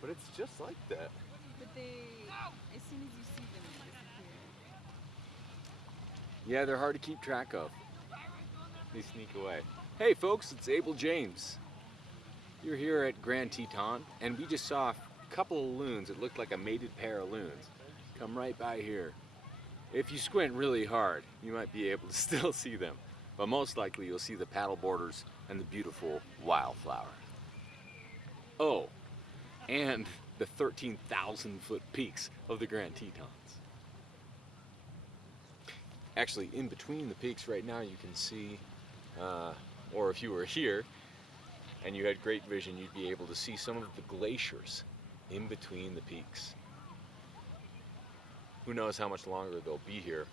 but it's just like that. But they, as soon as you see them, they disappear. Yeah, they're hard to keep track of. They sneak away. Hey folks, it's Abel James. You're here at Grand Teton, and we just saw a couple of loons. It looked like a mated pair of loons. Come right by here. If you squint really hard, you might be able to still see them, but most likely you'll see the paddle borders and the beautiful wildflower. Oh, and the 13,000 foot peaks of the Grand Tetons. Actually, in between the peaks right now, you can see, or if you were here and you had great vision, you'd be able to see some of the glaciers in between the peaks. Who knows how much longer they'll be here,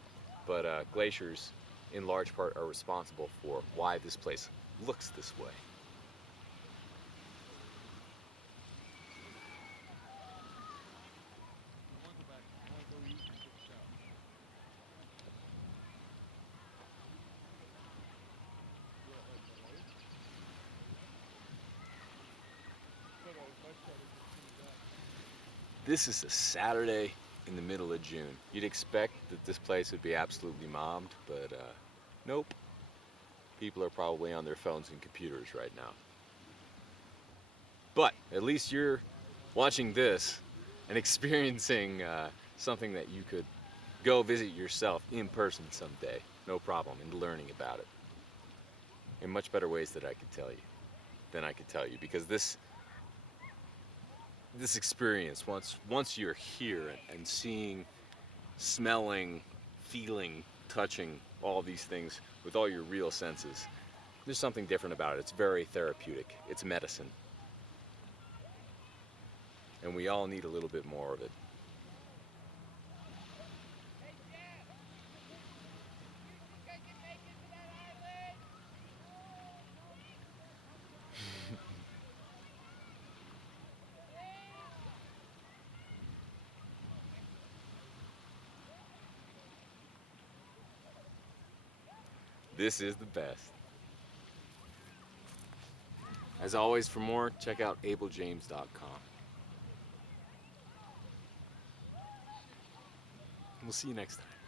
but glaciers in large part are responsible for why this place looks this way. This is a Saturday in the middle of June. You'd expect that this place would be absolutely mobbed, but nope. People are probably on their phones and computers right now. But at least you're watching this and experiencing something that you could go visit yourself in person someday, no problem, and learning about it in much better ways than I could tell you, because this experience, once you're here and seeing, smelling, feeling, touching all these things with all your real senses, there's something different about it. It's very therapeutic. It's medicine. And we all need a little bit more of it. This is the best. As always, for more, check out abeljames.com. We'll see you next time.